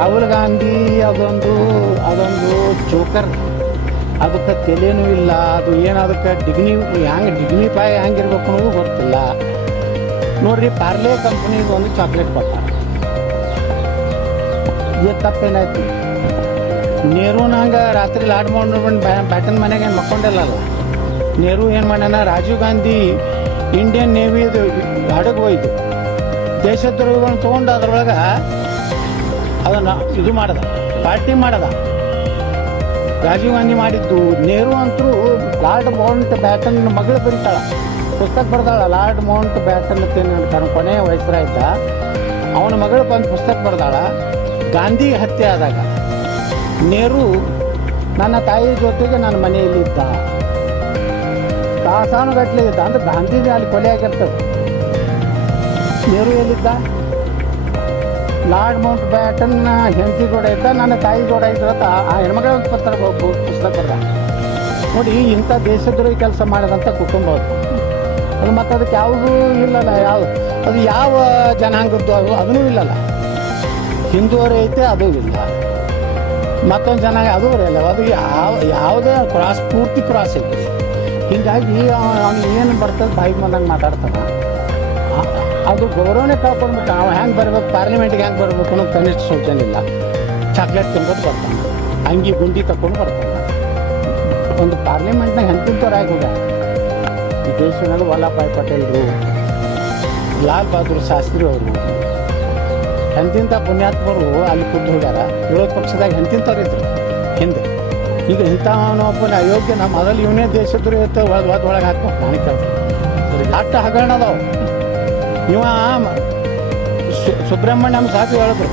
ರಾಹುಲ್ ಗಾಂಧಿ ಅದೊಂದು ಜೋಕರ್. ಅದಕ್ಕೆ ತಲೆನೂ ಇಲ್ಲ, ಅದು ಏನು ಅದಕ್ಕೆ ಡಿಗ್ನಿಫೈ ಹೆಂಗಿರ್ಬೇಕು ಅನ್ನೋದು ಗೊತ್ತಿಲ್ಲ. ನೋಡ್ರಿ, ಪಾರ್ಲೆ ಕಂಪ್ನಿದು ಒಂದು ಚಾಕ್ಲೇಟ್ ಕೊಟ್ಟ, ಇದು ತಪ್ಪೇನಾಯ್ತು? ನೆಹರೂನ ಹಂಗೆ ರಾತ್ರಿ ಲಾಡ್ ಮಾಡ್ಕೊಂಡು ಬ್ಯಾಟನ್ ಮನೆಗೆ ಏನು ಮಕ್ಕೊಂಡಿಲ್ಲ. ನೆಹರು ಏನು ಮಾಡ್ಯಾನ, ರಾಜೀವ್ ಗಾಂಧಿ ಇಂಡಿಯನ್ ನೇವಿದು ಹಡಗು ಹೋಯ್ತು, ದೇಶದ್ರೋಹಿಗಳನ್ನ ತೊಗೊಂಡು ಅದ್ರೊಳಗೆ ಅದನ್ನು ಇದು ಮಾಡ್ದ, ಪಾರ್ಟಿ ಮಾಡ್ದ. ರಾಜೀವ್ ಗಾಂಧಿ ಮಾಡಿದ್ದು. ನೆಹರು ಅಂತೂ ಲಾರ್ಡ್ ಮೌಂಟ್ ಬ್ಯಾಟನ್ ಮಗಳು ಬರೀತಾಳ, ಪುಸ್ತಕ ಬರ್ದಾಳ. ಲಾರ್ಡ್ ಮೌಂಟ್ ಬ್ಯಾಟನ್ ಅಂತ ಕೊನೆಯ ವಯಸ್ಸರ ಇದ್ದ, ಅವನ ಮಗಳು ಬಂದು ಪುಸ್ತಕ ಬರ್ದಾಳ. ಗಾಂಧಿ ಹತ್ಯೆ ಆದಾಗ ನೆಹರು ನನ್ನ ತಾಯಿ ಜೊತೆಗೆ ನನ್ನ ಮನೆಯಲ್ಲಿದ್ದ, ತಾಸಾನುಗಟ್ಟಲೆ ಇದ್ದ. ಅಂದ್ರೆ ಗಾಂಧೀಜಿ ಅಲ್ಲಿ ಕೊಲೆ ಆಗಿರ್ತದೆ. ನೆಹರು ಎಲ್ಲಿದ್ದ? ಲಾರ್ಡ್ ಮೌಂಟ್ ಬ್ಯಾಟನ್ನ ಹೆಂಡತಿ ಜೋಡ ಇದ್ದ, ನನ್ನ ತಾಯಿ ಜೋಡ ಇದ್ರತ್ತ ಆ ಹೆಣ್ಮಗಳ ಪುಸ್ತಕ ಬರ್ದ. ನೋಡಿ, ಇಂಥ ದೇಶದ್ರೋಹಿ ಕೆಲಸ ಮಾಡಿದಂಥ ಕುಟುಂಬ ಅದು. ಮತ್ತು ಅದಕ್ಕೆ ಯಾವುದೂ ಇಲ್ಲಲ್ಲ, ಅದು ಯಾವ ಜನಾಂಗದ್ದು ಅದೂ ಇಲ್ಲಲ್ಲ. ಹಿಂದೂವರೇ ಐತೆ, ಅದು ಇಲ್ಲ. ಮತ್ತೊಂದು ಜನಾಂಗ ಅದು ಇಲ್ಲ. ಅದು ಯಾವುದೇ ಪೂರ್ತಿ ಕ್ರಾಸ್ ಐತಿ. ಹೀಗಾಗಿ ಅವ್ನು ಏನು ಬರ್ತದೆ ಬಾಯಿಗೆ ಬಂದಂಗೆ ಮಾತಾಡ್ತಾನೆ. ಅದು ಗೌರವನೇ ಕಳ್ಕೊಂಡ್ಬಿಟ್ಟು ನಾವು ಹೆಂಗೆ ಬರ್ಬೇಕು, ಪಾರ್ಲಿಮೆಂಟ್ಗೆ ಹೆಂಗೆ ಬರ್ಬೇಕು ಅನ್ನೋದು ಕನಿಷ್ಠ ಸೂಚನೆ ಇಲ್ಲ. ಚಾಕ್ಲೇಟ್ ತಿನ್ಬೋದು ಬರ್ತಾನೆ, ಅಂಗಿ ಗುಂಡಿ ತಗೊಂಡು ಬರ್ತಾನೆ. ಒಂದು ಪಾರ್ಲಿಮೆಂಟ್ನಾಗ ಎಂತಿಂತವ್ರು ಆಗೋದ ಈ ದೇಶದಲ್ಲಿ ವಲ್ಲಭಾಯ್ ಪಟೇಲ್ರು, ಲಾಲ್ ಬಹದ್ದೂರ್ ಶಾಸ್ತ್ರಿ ಅವರು, ಎಂತಿಂಥ ಪುಣ್ಯಾತ್ಮರು ಅಲ್ಲಿ ಕೂತು ಹೋಗ್ಯಾರ. ವಿರೋಧ ಪಕ್ಷದಾಗ ಎಂತಿಂಥವ್ರು ಇದ್ರು ಹಿಂದೆ. ಈಗ ಇಂಥವನೊಬ್ಬನ ಅಯೋಗ್ಯ ಮೊದಲು ಇವನೇ ದೇಶದ್ರೋಹಿ ಇತ್ತು, ಒಳಗೆ ಹಾಕ್ಬೇಕು. ನನಗೆ ಕೇಳ್ತಾರೆ ಅಟ್ಟ ಹಗರಣ ಅದಾವ. ಇವ ಸುಬ್ರಹ್ಮಣ್ಯಂ ಸಾಕು ಹೇಳಿದ್ರು,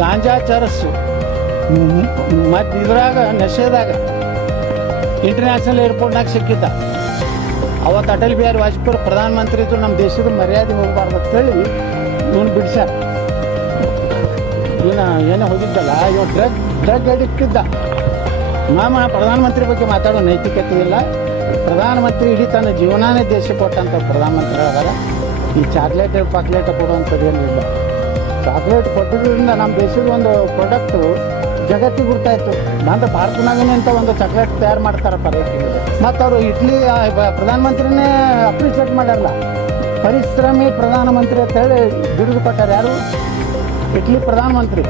ಗಾಂಜಾ ಚರಸ್ಸು ಮತ್ತು ಇದ್ರಾಗ ನಶೆದಾಗ ಇಂಟರ್ನ್ಯಾಷನಲ್ ಏರ್ಪೋರ್ಟ್ನಾಗ ಸಿಕ್ಕಿದ್ದ. ಅವತ್ತು ಅಟಲ್ ಬಿಹಾರಿ ವಾಜಪೇಯಿ ಪ್ರಧಾನಮಂತ್ರಿ ಇದ್ದು, ನಮ್ಮ ದೇಶದ ಮರ್ಯಾದೆ ಹೋಗಬಾರ್ದು ಅಂತೇಳಿ ಇವನು ಬಿಡಿಸ್ಯಾರ. ಇವನ ಏನೇ ಹೋಗಿದ್ದಲ್ಲ, ಇವ ಡ್ರಗ್ ಅಡಿಕ್ಟ್ ಇದ್ದ. ಪ್ರಧಾನಮಂತ್ರಿ ಬಗ್ಗೆ ಮಾತಾಡೋ ನೈತಿಕತೆ ಇಲ್ಲ. ಪ್ರಧಾನಮಂತ್ರಿ ಇಡೀ ತನ್ನ ಜೀವನಾನೇ ದೇಶ ಕೊಟ್ಟಂಥ ಪ್ರಧಾನಮಂತ್ರಿ ಹೇಳಿದಾರೆ. ಈ ಚಾಕ್ಲೇಟ್ ಪಾಕ್ಲೇಟ್ ಕೊಡುವಂಥದ್ದು ಏನಿಲ್ಲ. ಚಾಕ್ಲೇಟ್ ಕೊಟ್ಟಿದ್ದರಿಂದ ನಮ್ಮ ದೇಶದ ಒಂದು ಪ್ರಾಡಕ್ಟು ಜಗತ್ತಿಗೆ ಗುರ್ತಾಯಿತು. ನಂತರ ಭಾರತನಾಗೂ ಅಂತ ಒಂದು ಚಾಕ್ಲೇಟ್ ತಯಾರು ಮಾಡ್ತಾರಪ್ಪ. ಮತ್ತು ಅವರು ಇಟ್ಲಿ ಪ್ರಧಾನಮಂತ್ರಿನೇ ಅಪ್ರಿಷಿಯೇಟ್ ಮಾಡ್ಯಾರಲ್ಲ, ಪರಿಶ್ರಮಿ ಪ್ರಧಾನಮಂತ್ರಿ ಅಂತ ಹೇಳಿ ಬಿರುದು ಕೊಟ್ಟಾರೆ. ಯಾರು? ಇಟ್ಲಿ ಪ್ರಧಾನಮಂತ್ರಿ.